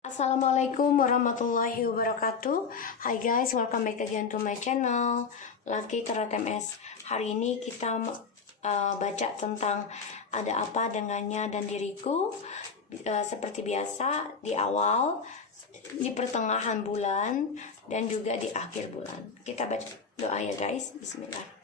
Assalamualaikum warahmatullahi wabarakatuh. Hi guys, welcome back again to my channel Lucky Tarot MS. Hari ini kita baca tentang ada apa dengannya dan diriku. Seperti biasa di awal, di pertengahan bulan, dan juga di akhir bulan. Kita baca doa ya guys. Bismillah.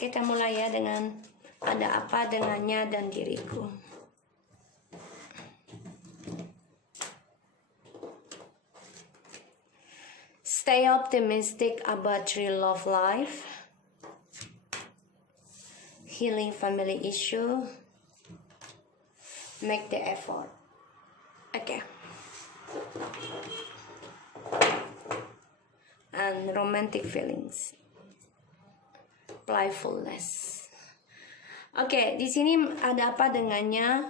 Kita mulai ya dengan ada apa dengannya dan diriku. Stay optimistic about real love life. Healing family issue. Make the effort. Okay. And romantic feelings. Playfulness. Oke, di sini ada apa dengannya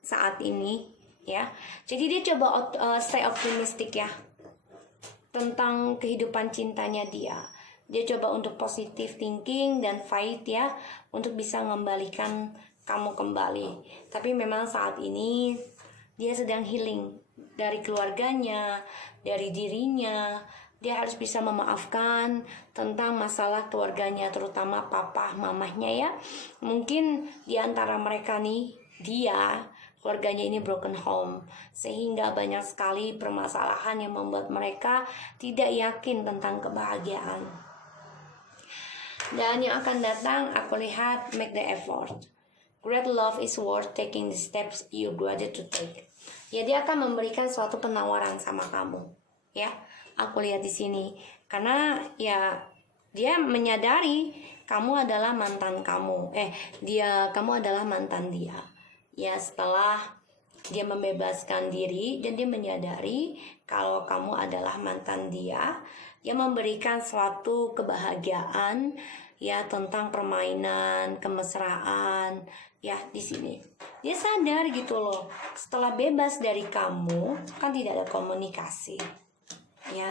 saat ini ya. Jadi dia coba stay optimistic ya tentang kehidupan cintanya dia. Dia coba untuk positive thinking dan fight ya untuk bisa mengembalikan kamu kembali. Tapi memang saat ini dia sedang healing dari keluarganya, dari dirinya. Dia harus bisa memaafkan tentang masalah keluarganya, terutama papa, mamahnya ya. Mungkin di antara mereka nih, keluarganya ini broken home. Sehingga banyak sekali permasalahan yang membuat mereka tidak yakin tentang kebahagiaan. Dan yang akan datang, aku lihat make the effort. Great love is worth taking the steps you ready to take. Ya, dia akan memberikan suatu penawaran sama kamu, ya. Aku lihat di sini karena ya dia menyadari kamu adalah mantan kamu. Kamu adalah mantan dia. Ya, setelah dia membebaskan diri dan dia menyadari kalau kamu adalah mantan dia, dia memberikan suatu kebahagiaan ya tentang permainan, kemesraan ya di sini. Dia sadar gitu loh. Setelah bebas dari kamu, kan tidak ada komunikasi. Ya,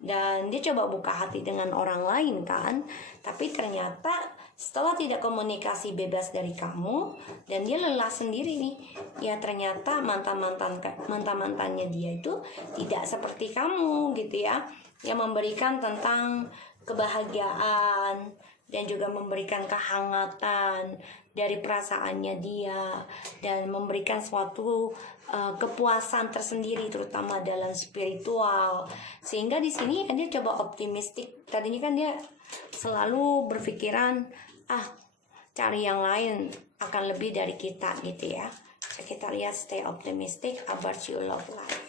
dan dia coba buka hati dengan orang lain kan, tapi ternyata setelah tidak komunikasi bebas dari kamu dan dia lelah sendiri nih, ya ternyata mantannya dia itu tidak seperti kamu gitu ya, yang memberikan tentang kebahagiaan dan juga memberikan kehangatan dari perasaannya dia dan memberikan suatu kepuasan tersendiri terutama dalam spiritual. Sehingga di sini dia coba optimistik. Tadinya kan dia selalu berpikiran cari yang lain akan lebih dari kita gitu ya. So, kita lihat stay optimistic about your love life.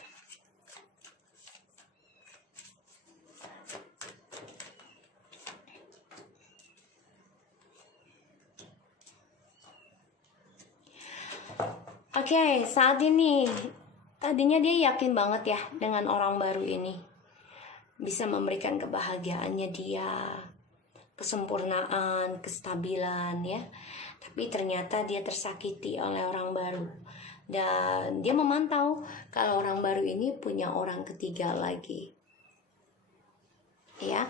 Oke, saat ini tadinya dia yakin banget ya dengan orang baru ini bisa memberikan kebahagiaannya dia, kesempurnaan, kestabilan ya. Tapi ternyata dia tersakiti oleh orang baru. Dan dia memantau kalau orang baru ini punya orang ketiga lagi. Ya,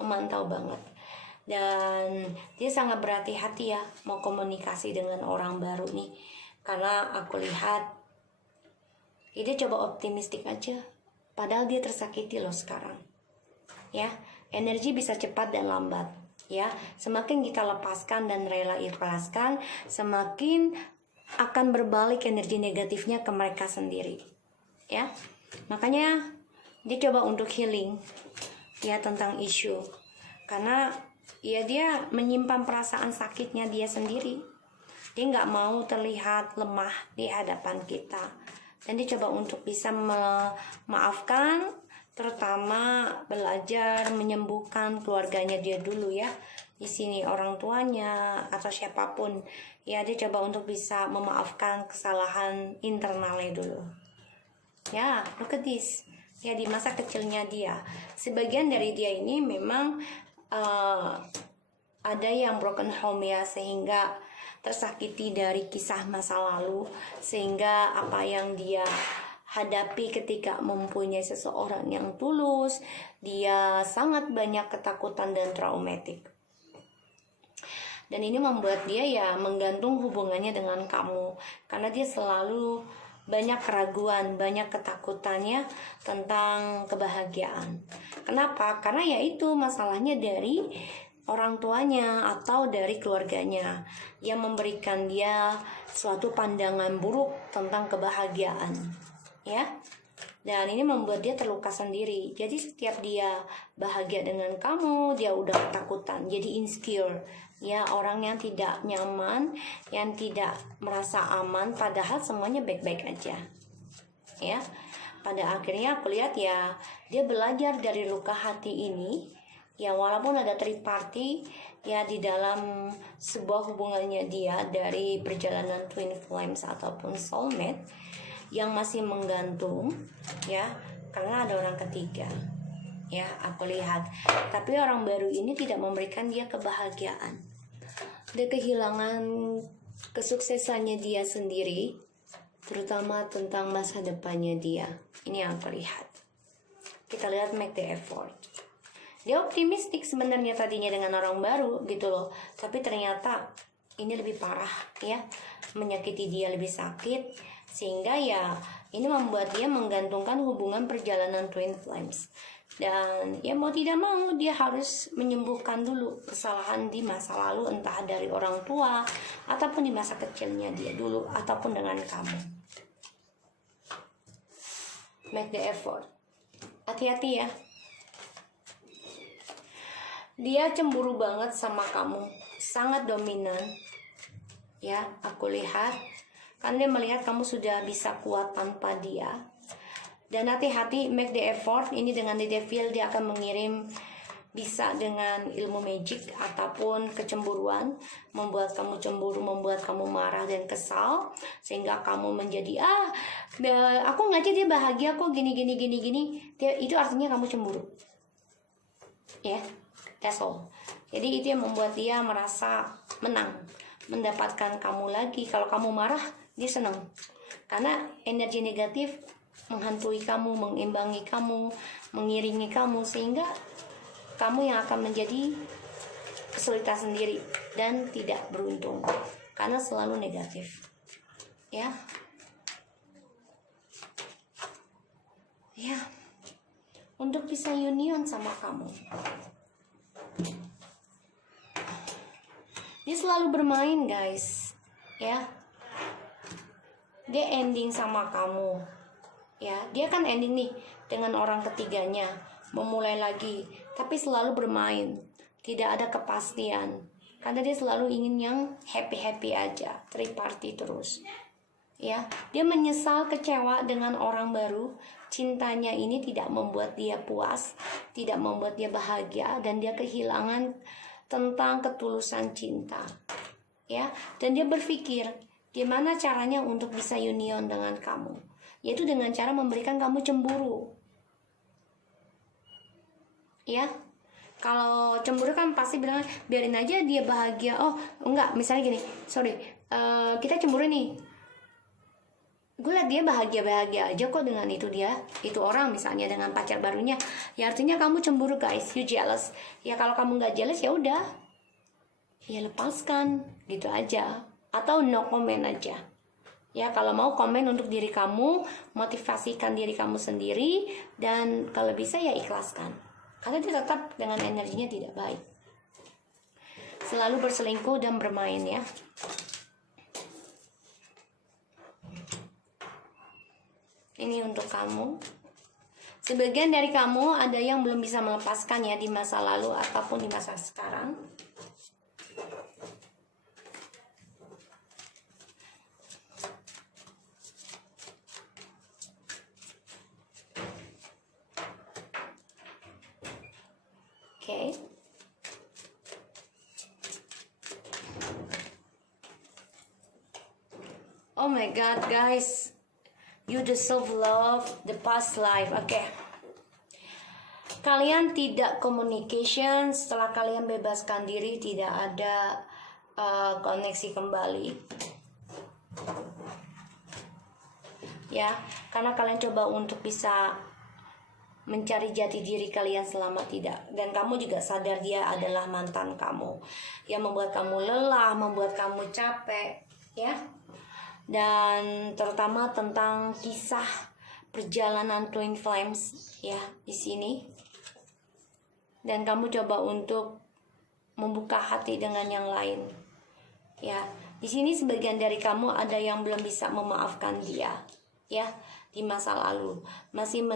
memantau banget. Dan dia sangat berhati-hati ya mau komunikasi dengan orang baru nih. Karena aku lihat dia coba optimistik aja. Padahal dia tersakiti loh sekarang. Ya, energi bisa cepat dan lambat. Ya, semakin kita lepaskan dan rela ikhlaskan, semakin akan berbalik energi negatifnya ke mereka sendiri. Ya, makanya dia coba untuk healing ya tentang isu. Karena ya dia menyimpan perasaan sakitnya dia sendiri. Dia nggak mau terlihat lemah di hadapan kita. Dan dia coba untuk bisa memaafkan, terutama belajar menyembuhkan keluarganya dia dulu ya. Di sini orang tuanya atau siapapun. Ya, dia coba untuk bisa memaafkan kesalahan internalnya dulu. Ya, look at this. Ya, di masa kecilnya dia. Sebagian dari dia ini memang ada yang broken home ya, sehingga tersakiti dari kisah masa lalu, sehingga apa yang dia hadapi ketika mempunyai seseorang yang tulus, dia sangat banyak ketakutan dan traumatik. Dan ini membuat dia ya menggantung hubungannya dengan kamu, karena dia selalu banyak keraguan, banyak ketakutannya tentang kebahagiaan. Kenapa? Karena ya itu masalahnya dari orang tuanya atau dari keluarganya yang memberikan dia suatu pandangan buruk tentang kebahagiaan, ya. Dan ini membuat dia terluka sendiri. Jadi setiap dia bahagia dengan kamu, dia udah ketakutan, jadi insecure. Ya, orang yang tidak nyaman, yang tidak merasa aman, padahal semuanya baik-baik aja. Ya, pada akhirnya aku lihat ya, dia belajar dari luka hati ini. Ya, walaupun ada third party ya di dalam sebuah hubungannya dia dari perjalanan twin flames ataupun soulmate yang masih menggantung, ya, karena ada orang ketiga. Ya, aku lihat. Tapi orang baru ini tidak memberikan dia kebahagiaan. Dia kehilangan kesuksesannya dia sendiri, terutama tentang masa depannya dia. Ini yang aku lihat. Kita lihat make the effort. Dia optimistik sebenarnya tadinya dengan orang baru gitu loh, tapi ternyata ini lebih parah, ya, menyakiti dia lebih sakit, sehingga ya ini membuat dia menggantungkan hubungan perjalanan twin flames. Dan ya mau tidak mau dia harus menyembuhkan dulu kesalahan di masa lalu, entah dari orang tua ataupun di masa kecilnya dia dulu ataupun dengan kamu. Make the effort. Hati-hati ya. Dia cemburu banget sama kamu, sangat dominan. Ya, aku lihat. Karena dia melihat kamu sudah bisa kuat tanpa dia. Dan hati-hati, make the effort. Ini dengan the devil dia akan mengirim, bisa dengan ilmu magic ataupun kecemburuan, membuat kamu cemburu, membuat kamu marah dan kesal, sehingga kamu menjadi aku ngajak dia bahagia kok gini. Itu artinya kamu cemburu. Ya. That's all. Jadi itu yang membuat dia merasa menang, mendapatkan kamu lagi. Kalau kamu marah, dia senang. Karena energi negatif menghantui kamu, mengimbangi kamu, mengiringi kamu, sehingga kamu yang akan menjadi kesulitan sendiri dan tidak beruntung. Karena selalu negatif. Ya. Ya. Untuk bisa union sama kamu. Dia selalu bermain, guys. Ya. Dia ending sama kamu. Ya, dia kan ending nih dengan orang ketiganya, memulai lagi, tapi selalu bermain. Tidak ada kepastian. Karena dia selalu ingin yang happy-happy aja, third party terus. Ya, dia menyesal kecewa dengan orang baru. Cintanya ini tidak membuat dia puas, tidak membuat dia bahagia, dan dia kehilangan tentang ketulusan cinta. Ya, dan dia berpikir gimana caranya untuk bisa union dengan kamu, yaitu dengan cara memberikan kamu cemburu. Ya, kalau cemburu kan pasti bilang biarin aja dia bahagia. Oh enggak, misalnya gini, kita cemburu nih, gue liat dia bahagia aja kok dengan itu orang, misalnya dengan pacar barunya, ya artinya kamu cemburu, guys, you jealous. Ya kalau kamu nggak jealous ya udah, ya lepaskan gitu aja, atau no comment aja. Ya kalau mau komen untuk diri kamu, motivasikan diri kamu sendiri, dan kalau bisa ya ikhlaskan, karena dia tetap dengan energinya tidak baik, selalu berselingkuh dan bermain. Ya, ini untuk kamu. Sebagian dari kamu ada yang belum bisa melepaskannya di masa lalu ataupun di masa sekarang. Oke. Oh my God, guys. You deserve love, the past life. Oke. Kalian tidak communication setelah kalian bebaskan diri, tidak ada koneksi kembali. Ya, karena kalian coba untuk bisa mencari jati diri kalian selama tidak. Dan kamu juga sadar dia adalah mantan kamu yang membuat kamu lelah, membuat kamu capek, ya. Dan terutama tentang kisah perjalanan Twin Flames, ya, di sini. Dan kamu coba untuk membuka hati dengan yang lain, ya. Di sini sebagian dari kamu ada yang belum bisa memaafkan dia, ya, di masa lalu, masih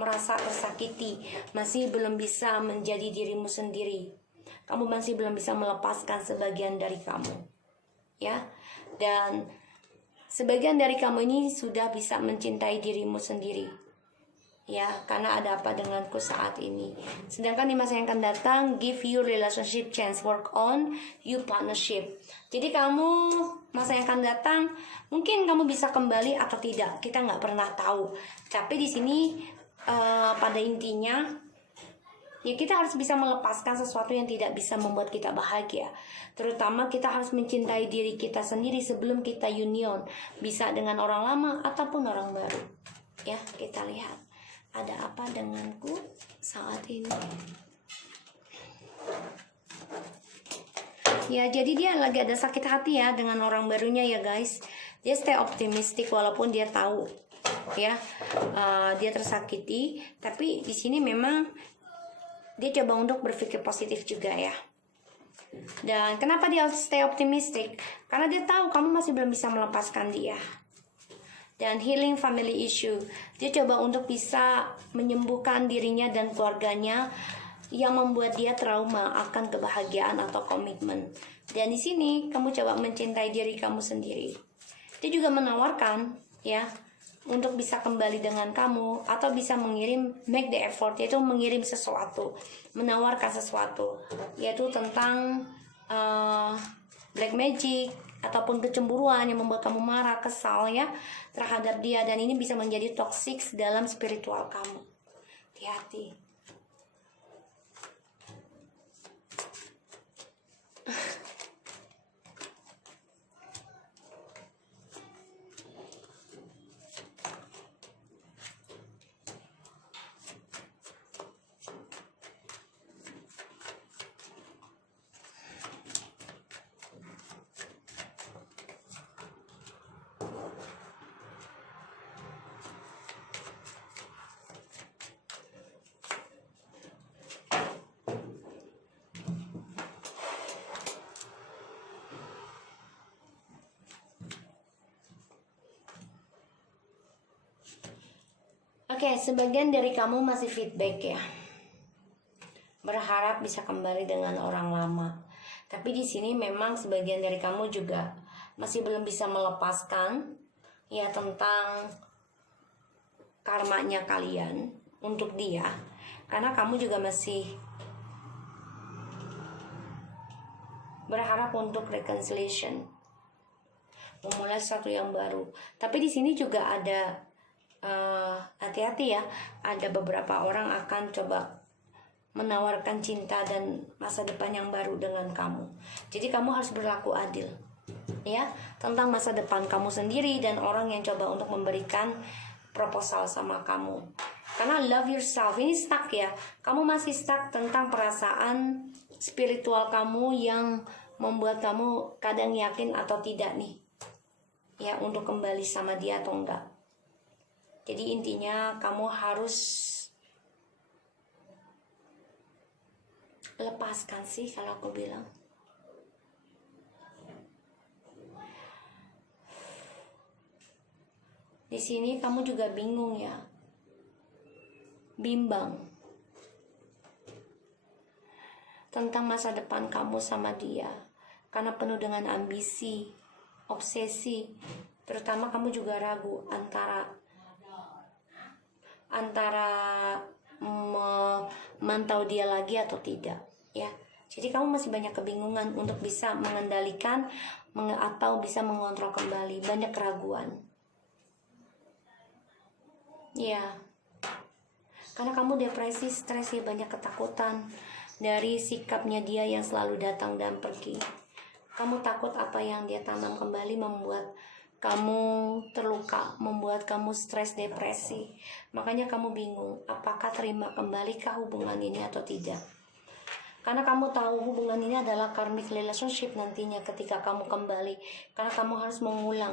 merasa tersakiti, masih belum bisa menjadi dirimu sendiri. Kamu masih belum bisa melepaskan sebagian dari kamu, ya. Dan sebagian dari kamu ini sudah bisa mencintai dirimu sendiri, ya, karena ada apa denganku saat ini. Sedangkan di masa yang akan datang, give your relationship chance, work on your partnership. Jadi kamu masa yang akan datang, mungkin kamu bisa kembali atau tidak, kita nggak pernah tahu. Tapi di sini pada intinya, ya, kita harus bisa melepaskan sesuatu yang tidak bisa membuat kita bahagia. Terutama kita harus mencintai diri kita sendiri sebelum kita union, bisa dengan orang lama ataupun orang baru. Ya, kita lihat ada apa denganku saat ini. Ya, jadi dia lagi ada sakit hati ya dengan orang barunya, ya guys. Dia stay optimistic walaupun dia tahu, ya, dia tersakiti. Tapi di sini memang dia coba untuk berpikir positif juga, ya. Dan kenapa dia stay optimistic? Karena dia tahu kamu masih belum bisa melepaskan dia. Dan healing family issue, dia coba untuk bisa menyembuhkan dirinya dan keluarganya yang membuat dia trauma akan kebahagiaan atau komitmen. Dan di sini kamu coba mencintai diri kamu sendiri. Dia juga menawarkan, ya, untuk bisa kembali dengan kamu atau bisa mengirim, make the effort, yaitu mengirim sesuatu, menawarkan sesuatu, yaitu tentang black magic ataupun kecemburuan yang membuat kamu marah, kesal, ya, terhadap dia. Dan ini bisa menjadi toxic dalam spiritual kamu. Hati-hati. Oke, sebagian dari kamu masih feedback, ya, berharap bisa kembali dengan orang lama. Tapi di sini memang sebagian dari kamu juga masih belum bisa melepaskan, ya, tentang karmanya kalian untuk dia. Karena kamu juga masih berharap untuk reconciliation, memulai sesuatu yang baru. Tapi di sini juga ada hati-hati, ya, ada beberapa orang akan coba menawarkan cinta dan masa depan yang baru dengan kamu. Jadi kamu harus berlaku adil, ya, tentang masa depan kamu sendiri dan orang yang coba untuk memberikan proposal sama kamu. Karena love yourself ini stuck, ya, kamu masih stuck tentang perasaan spiritual kamu yang membuat kamu kadang yakin atau tidak nih, ya, untuk kembali sama dia atau enggak. Jadi intinya kamu harus lepaskan sih kalau aku bilang. Di sini kamu juga bingung, ya, bimbang tentang masa depan kamu sama dia, karena penuh dengan ambisi, obsesi. Terutama kamu juga ragu antara memantau dia lagi atau tidak, ya. Jadi kamu masih banyak kebingungan untuk bisa mengendalikan atau bisa mengontrol kembali, banyak keraguan, ya, karena kamu depresi, stres, ya, banyak ketakutan dari sikapnya dia yang selalu datang dan pergi. Kamu takut apa yang dia tanam kembali membuat kamu terluka, membuat kamu stres, depresi. Makanya kamu bingung, apakah terima kembalikah hubungan ini atau tidak. Karena kamu tahu hubungan ini adalah karmic relationship nantinya ketika kamu kembali. Karena kamu harus mengulang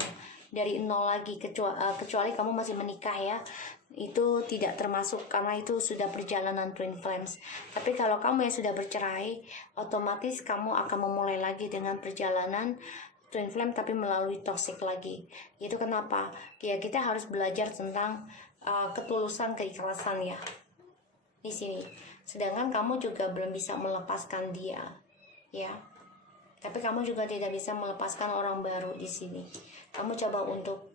dari nol lagi, kecuali kamu masih menikah ya. Itu tidak termasuk karena itu sudah perjalanan twin flames. Tapi kalau kamu yang sudah bercerai, otomatis kamu akan memulai lagi dengan perjalanan twin flame tapi melalui toxic lagi. Itu kenapa? Ya kita harus belajar tentang ketulusan, keikhlasan ya di sini. Sedangkan kamu juga belum bisa melepaskan dia, ya. Tapi kamu juga tidak bisa melepaskan orang baru di sini. Kamu coba untuk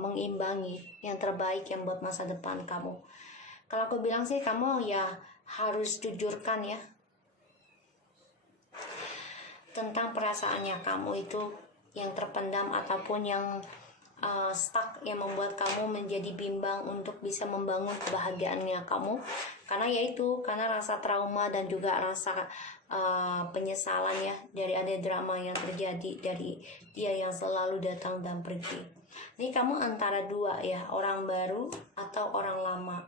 mengimbangi yang terbaik yang buat masa depan kamu. Kalau aku bilang sih kamu ya harus jujurkan ya tentang perasaannya kamu itu yang terpendam ataupun yang stuck, yang membuat kamu menjadi bimbang untuk bisa membangun kebahagiaannya kamu. Karena yaitu karena rasa trauma dan juga rasa penyesalan ya dari ada drama yang terjadi dari dia yang selalu datang dan pergi. Ini kamu antara dua ya, orang baru atau orang lama.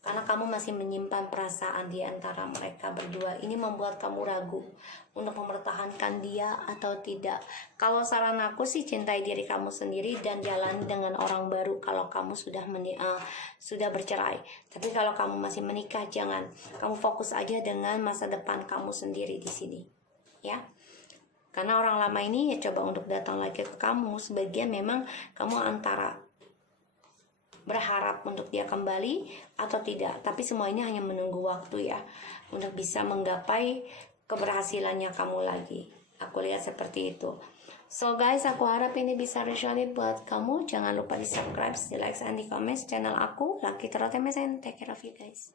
Karena kamu masih menyimpan perasaan di antara mereka berdua. Ini membuat kamu ragu untuk mempertahankan dia atau tidak. Kalau saran aku sih cintai diri kamu sendiri dan jalani dengan orang baru kalau kamu sudah bercerai. Tapi kalau kamu masih menikah, jangan. Kamu fokus aja dengan masa depan kamu sendiri di sini. Ya. Karena orang lama ini ya coba untuk datang lagi ke kamu. Sebagian memang kamu antara berharap untuk dia kembali atau tidak, tapi semua ini hanya menunggu waktu ya untuk bisa menggapai keberhasilannya kamu lagi. Aku lihat seperti itu. So guys, aku harap ini bisa resonate buat kamu. Jangan lupa di subscribe, di like, and di comment channel aku, Lucky Tarot MSN. Take care of you guys.